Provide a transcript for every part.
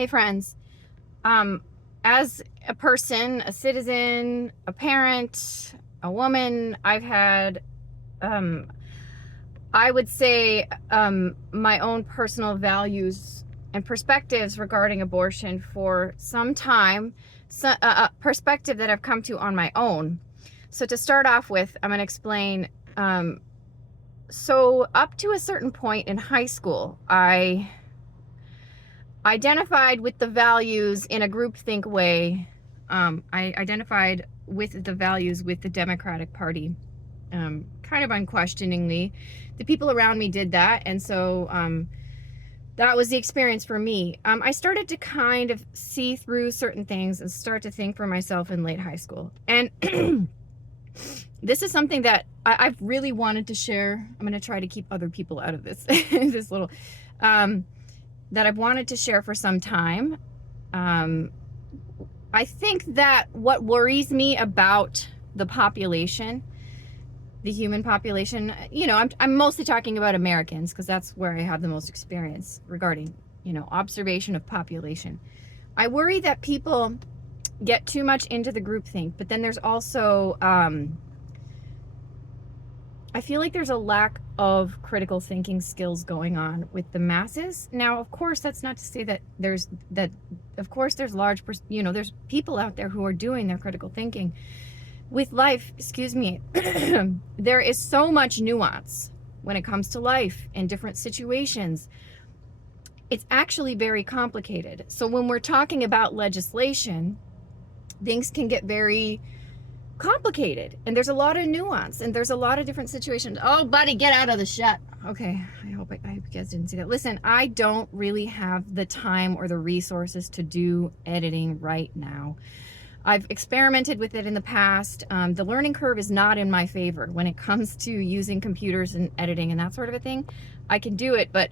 Hey friends, as a person, a citizen, a parent, a woman, I've had, um, I would say, my own personal values and perspectives regarding abortion for some time, so, a perspective that I've come to on my own. So to start off with, I'm going to explain, so up to a certain point in high school, I identified with the values in a groupthink way. I identified with the values with the Democratic Party, kind of unquestioningly. The people around me did that, and so that was the experience for me. I started to kind of see through certain things and start to think for myself in late high school. And this is something that I've really wanted to share. I'm going to try to keep other people out of this, this little... that I've wanted to share for some time. I think that what worries me about the population, the human population, I'm mostly talking about Americans because that's where I have the most experience regarding, observation of population. I worry that people get too much into the groupthink, but then there's also, I feel like there's a lack of critical thinking skills going on with the masses. Now, of course, that's not to say that there's there's people out there who are doing their critical thinking. With life, there is so much nuance when it comes to life and different situations. It's actually very complicated. So when we're talking about legislation, things can get very complicated, and there's a lot of nuance, and there's a lot of different situations. Oh, buddy, get out of the shot. Okay, I hope you guys didn't see that. Listen, I don't really have the time or the resources to do editing right now. I've experimented with it in the past. The learning curve is not in my favor when it comes to using computers and editing and that sort of a thing. I can do it, but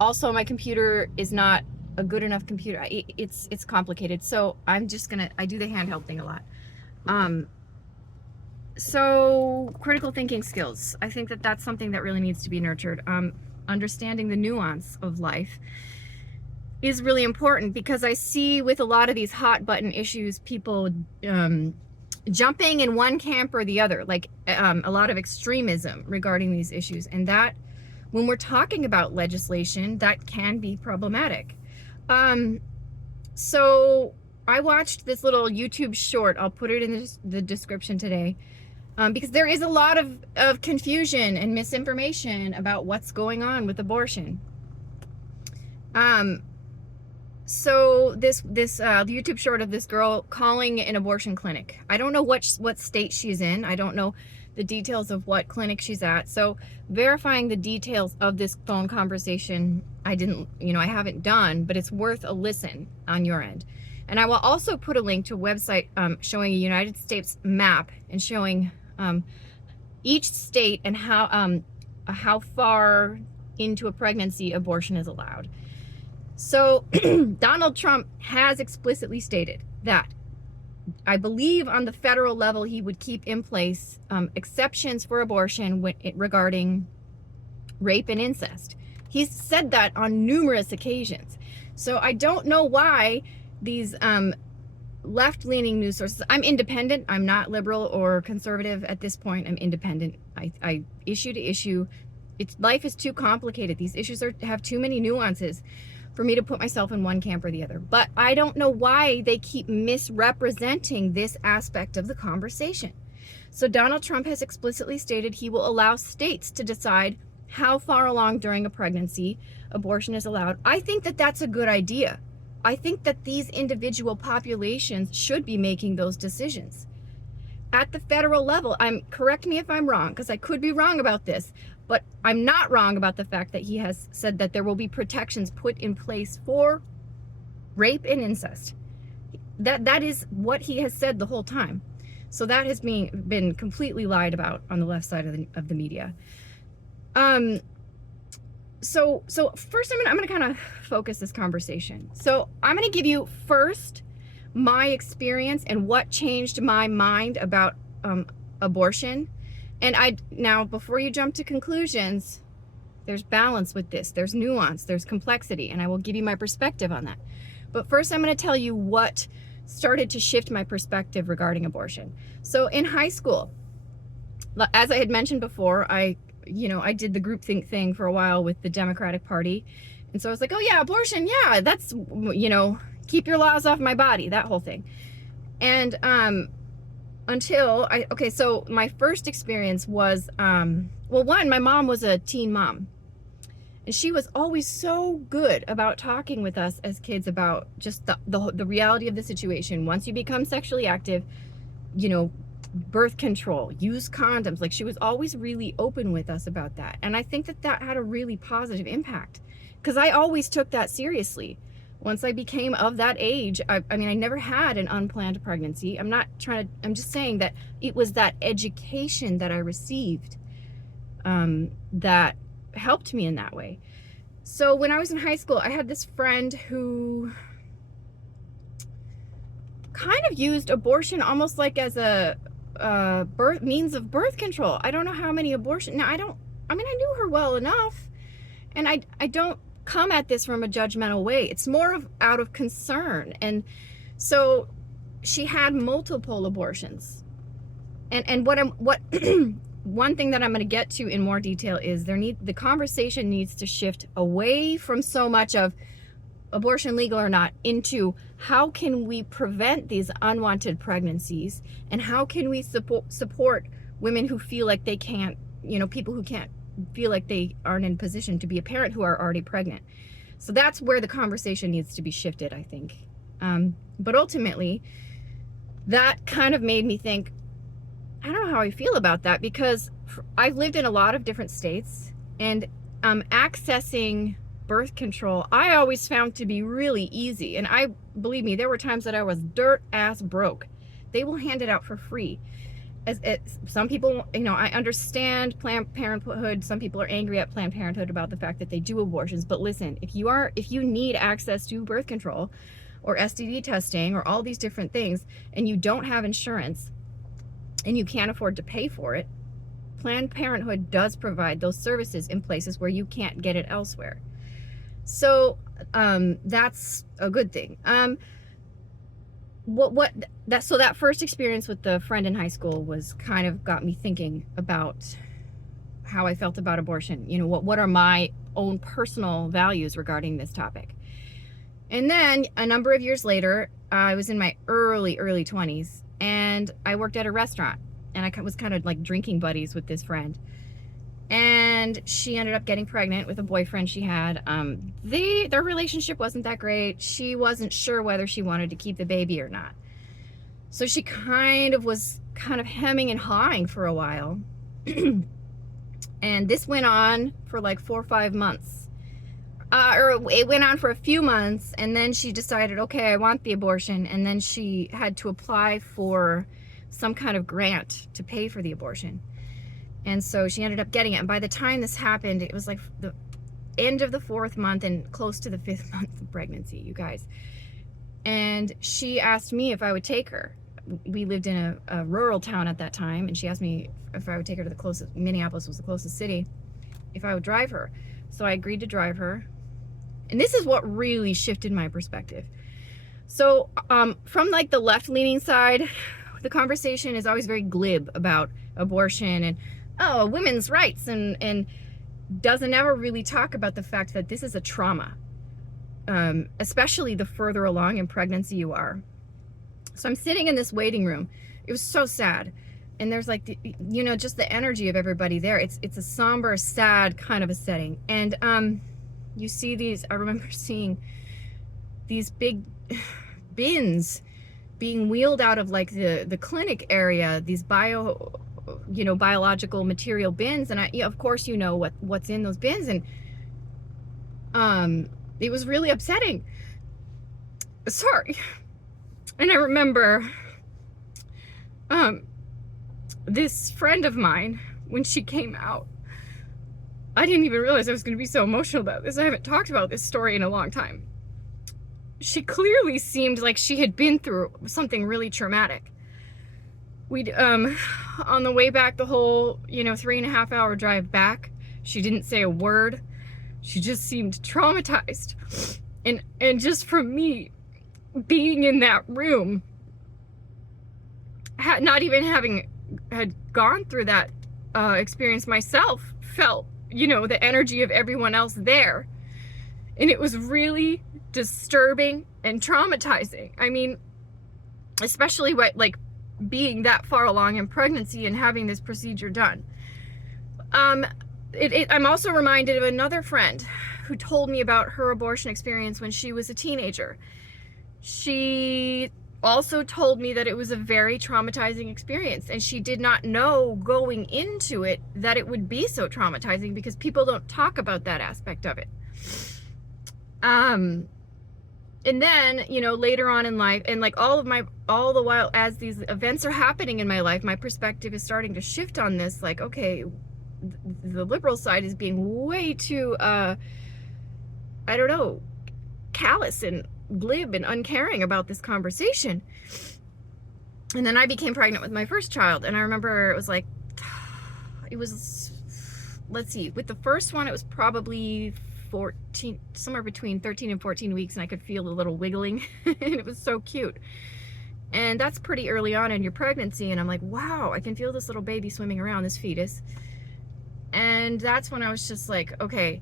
also my computer is not a good enough computer. It's complicated, so I do the handheld thing a lot. So critical thinking skills, I think that that's something that really needs to be nurtured. Understanding the nuance of life is really important, because I see with a lot of these hot button issues, people jumping in one camp or the other, like a lot of extremism regarding these issues. And that, when we're talking about legislation, that can be problematic. So I watched this little YouTube short. I'll put it in the description today, because there is a lot of confusion and misinformation about what's going on with abortion. So this YouTube short of this girl calling an abortion clinic. I don't know what state she's in. I don't know the details of what clinic she's at. So verifying the details of this phone conversation, I haven't done, but it's worth a listen on your end. And I will also put a link to a website showing a United States map and showing each state and how far into a pregnancy abortion is allowed. So Donald Trump has explicitly stated that, I believe on the federal level, he would keep in place exceptions for abortion regarding rape and incest. He's said that on numerous occasions. So I don't know why these left-leaning news sources. I'm independent. I'm not liberal or conservative at this point. I'm independent. I issue to issue. Life is too complicated. These issues have too many nuances for me to put myself in one camp or the other. But I don't know why they keep misrepresenting this aspect of the conversation. So Donald Trump has explicitly stated he will allow states to decide how far along during a pregnancy abortion is allowed. I think that that's a good idea. I think that these individual populations should be making those decisions. At the federal level, correct me if I'm wrong, because I could be wrong about this, but I'm not wrong about the fact that he has said that there will be protections put in place for rape and incest. That is what he has said the whole time. So that has been completely lied about on the left side of the media. So first I'm gonna kind of focus this conversation. So I'm gonna give you first my experience and what changed my mind about abortion. And now, before you jump to conclusions, there's balance with this. There's nuance, there's complexity, and I will give you my perspective on that. But first, I'm going to tell you what started to shift my perspective regarding abortion. So in high school, as I had mentioned before, I did the groupthink thing for a while with the Democratic Party. And so I was like, oh yeah, abortion, yeah, that's, keep your laws off my body, that whole thing. And so my first experience was, my mom was a teen mom. And she was always so good about talking with us as kids about just the reality of the situation. Once you become sexually active, birth control, use condoms. Like, she was always really open with us about that. And I think that had a really positive impact, because I always took that seriously. Once I became of that age, I never had an unplanned pregnancy. I'm just saying that it was that education that I received that helped me in that way. So when I was in high school, I had this friend who kind of used abortion almost like as a means of birth control. I don't know how many abortions. Now, I knew her well enough, and I don't come at this from a judgmental way. It's more of out of concern. And so she had multiple abortions. And what one thing that I'm going to get to in more detail is the conversation needs to shift away from so much of abortion legal or not into how can we prevent these unwanted pregnancies, and how can we support women who feel like they can't, people who can't feel like they aren't in position to be a parent who are already pregnant. So that's where the conversation needs to be shifted, I think. But ultimately, that kind of made me think, I don't know how I feel about that, because I've lived in a lot of different states, and accessing birth control I always found to be really easy. And believe me, there were times that I was dirt ass broke. They will hand it out for free. As some people, I understand Planned Parenthood. Some people are angry at Planned Parenthood about the fact that they do abortions. But listen, if you need access to birth control or STD testing or all these different things, and you don't have insurance and you can't afford to pay for it, Planned Parenthood does provide those services in places where you can't get it elsewhere. So that's a good thing. That first experience with the friend in high school was kind of got me thinking about how I felt about abortion. What are my own personal values regarding this topic? And then a number of years later, I was in my early 20s, and I worked at a restaurant, and I was kind of like drinking buddies with this friend. And she ended up getting pregnant with a boyfriend she had. Their relationship wasn't that great. She wasn't sure whether she wanted to keep the baby or not. So she was hemming and hawing for a while. And this went on for like 4 or 5 months. Or it went on for a few months, and then she decided, okay, I want the abortion. And then she had to apply for some kind of grant to pay for the abortion. And so she ended up getting it. And by the time this happened, it was like the end of the 4th month and close to the 5th month of pregnancy, you guys. And she asked me if I would take her. We lived in a rural town at that time, and she asked me if I would take her to the closest, Minneapolis was the closest city, if I would drive her. So I agreed to drive her. And this is what really shifted my perspective. So from like the left-leaning side, the conversation is always very glib about abortion and women's rights, and doesn't ever really talk about the fact that this is a trauma, especially the further along in pregnancy you are. So I'm sitting in this waiting room. It was so sad. And there's like, just the energy of everybody there. It's a somber, sad kind of a setting. And you see I remember seeing these big bins being wheeled out of like the clinic area, these biological material bins. And of course, what's in those bins. And it was really upsetting. Sorry. And I remember this friend of mine, when she came out, I didn't even realize I was going to be so emotional about this. I haven't talked about this story in a long time. She clearly seemed like she had been through something really traumatic. We'd, on the way back, the whole, 3.5 hour drive back, she didn't say a word. She just seemed traumatized. And just from me being in that room, not even having had gone through that experience myself, felt, you know, the energy of everyone else there. And it was really disturbing and traumatizing. I mean, especially like being that far along in pregnancy and having this procedure done. I'm also reminded of another friend who told me about her abortion experience when she was a teenager. She also told me that it was a very traumatizing experience, and she did not know going into it that it would be so traumatizing, because people don't talk about that aspect of it. And then, you know, later on in life, and like all the while as these events are happening in my life, my perspective is starting to shift on this. Like, okay, the liberal side is being way too, I don't know, callous and glib and uncaring about this conversation. And then I became pregnant with my first child, and I remember let's see, with the first one, it was probably 14, somewhere between 13 and 14 weeks, and I could feel a little wiggling and it was so cute. And that's pretty early on in your pregnancy, and I'm like, wow, I can feel this little baby swimming around, this fetus. And that's when I was just like, okay,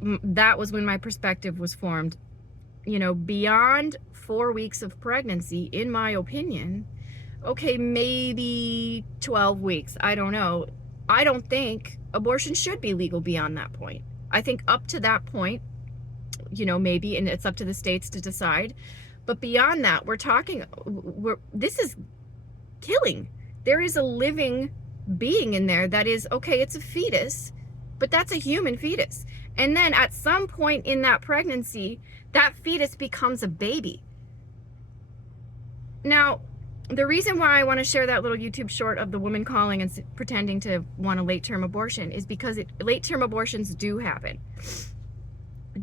that was when my perspective was formed. You know, beyond 4 weeks of pregnancy, in my opinion, okay, maybe 12 weeks, I don't know. I don't think abortion should be legal beyond that point. I think up to that point, you know, maybe, and it's up to the states to decide. But beyond that, this is killing. There is a living being in there that is, okay, it's a fetus, but that's a human fetus. And then at some point in that pregnancy, that fetus becomes a baby. Now, the reason why I want to share that little YouTube short of the woman calling and pretending to want a late-term abortion is because late-term abortions do happen.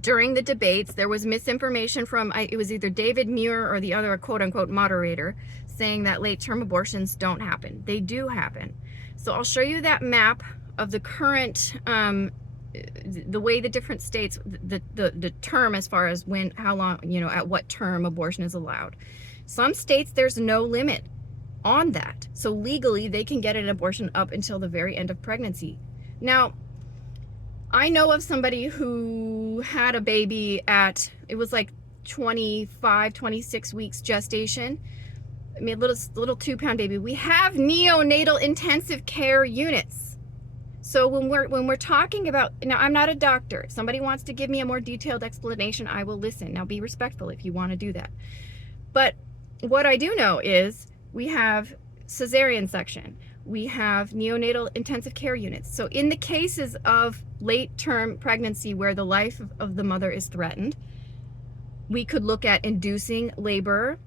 During the debates, there was misinformation from, it was either David Muir or the other quote-unquote moderator, saying that late-term abortions don't happen. They do happen. So I'll show you that map of the current, the way the different states, the term as far as when, how long, you know, at what term abortion is allowed. Some states, there's no limit on that. So legally, they can get an abortion up until the very end of pregnancy. Now, I know of somebody who had a baby it was like 25, 26 weeks gestation. I mean, a little 2-pound baby. We have neonatal intensive care units. So when we're talking about, now I'm not a doctor. If somebody wants to give me a more detailed explanation, I will listen. Now be respectful if you want to do that. But what I do know is we have cesarean section. We have neonatal intensive care units. So in the cases of late-term pregnancy where the life of the mother is threatened, we could look at inducing labor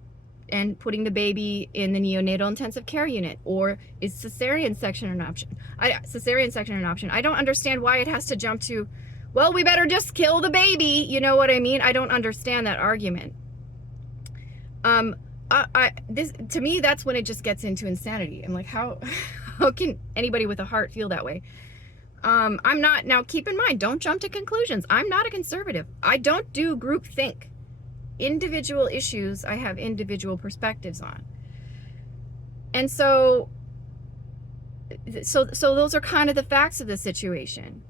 and putting the baby in the neonatal intensive care unit. Or is cesarean section an option? Cesarean section an option? I don't understand why it has to jump to, well, we better just kill the baby. You know what I mean? I don't understand that argument. To me, that's when it just gets into insanity. I'm like, how can anybody with a heart feel that way? I'm not, now keep in mind, don't jump to conclusions. I'm not a conservative. I don't do group think. Individual issues, I have individual perspectives on. And so those are kind of the facts of the situation.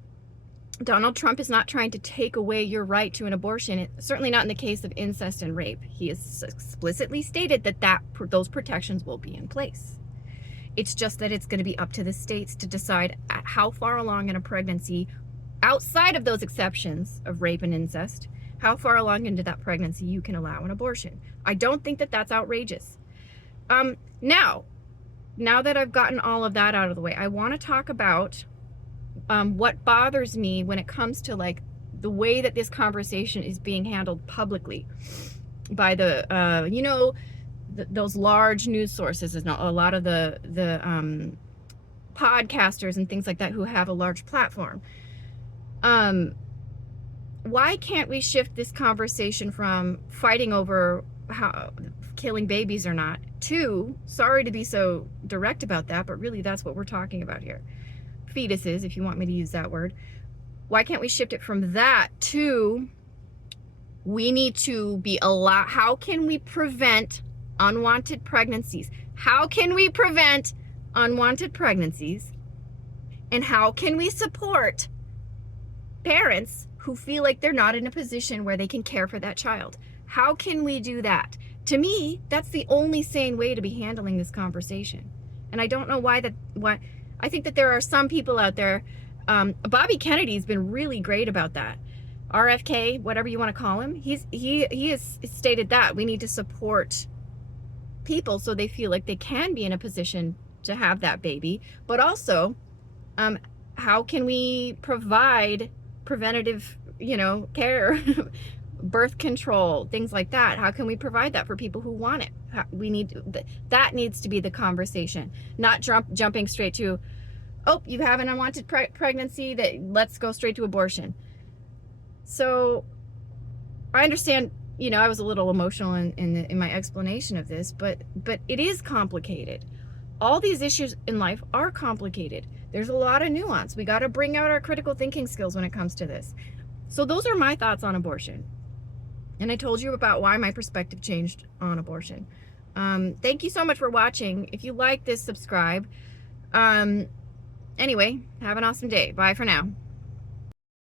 Donald Trump is not trying to take away your right to an abortion, certainly not in the case of incest and rape. He has explicitly stated that those protections will be in place. It's just that it's going to be up to the states to decide how far along in a pregnancy, outside of those exceptions of rape and incest, how far along into that pregnancy you can allow an abortion. I don't think that that's outrageous. Now that I've gotten all of that out of the way, I want to talk about what bothers me when it comes to like the way that this conversation is being handled publicly by the you know, those large news sources, and a lot of the podcasters and things like that who have a large platform. Why can't we shift this conversation from fighting over how killing babies or not to, sorry to be so direct about that, but really that's what we're talking about here, fetuses, if you want me to use that word. Why can't we shift it from that to We need to be how can we prevent unwanted pregnancies? How can we prevent unwanted pregnancies? And how can we support parents who feel like they're not in a position where they can care for that child? How can we do that? To me, that's the only sane way to be handling this conversation. And I don't know why I think that there are some people out there. Bobby Kennedy's been really great about that. RFK, whatever you want to call him, he has stated that we need to support people so they feel like they can be in a position to have that baby. But also, how can we provide preventative, care, birth control, things like that? How can we provide that for people who want it? That needs to be the conversation, not jumping straight to, oh, you have an unwanted pregnancy, let's go straight to abortion. So I understand, I was a little emotional in my explanation of this, but it is complicated. All these issues in life are complicated. There's a lot of nuance. We got to bring out our critical thinking skills when it comes to this. So those are my thoughts on abortion. And I told you about why my perspective changed on abortion. Thank you so much for watching. If you like this, subscribe. Anyway, have an awesome day. Bye for now.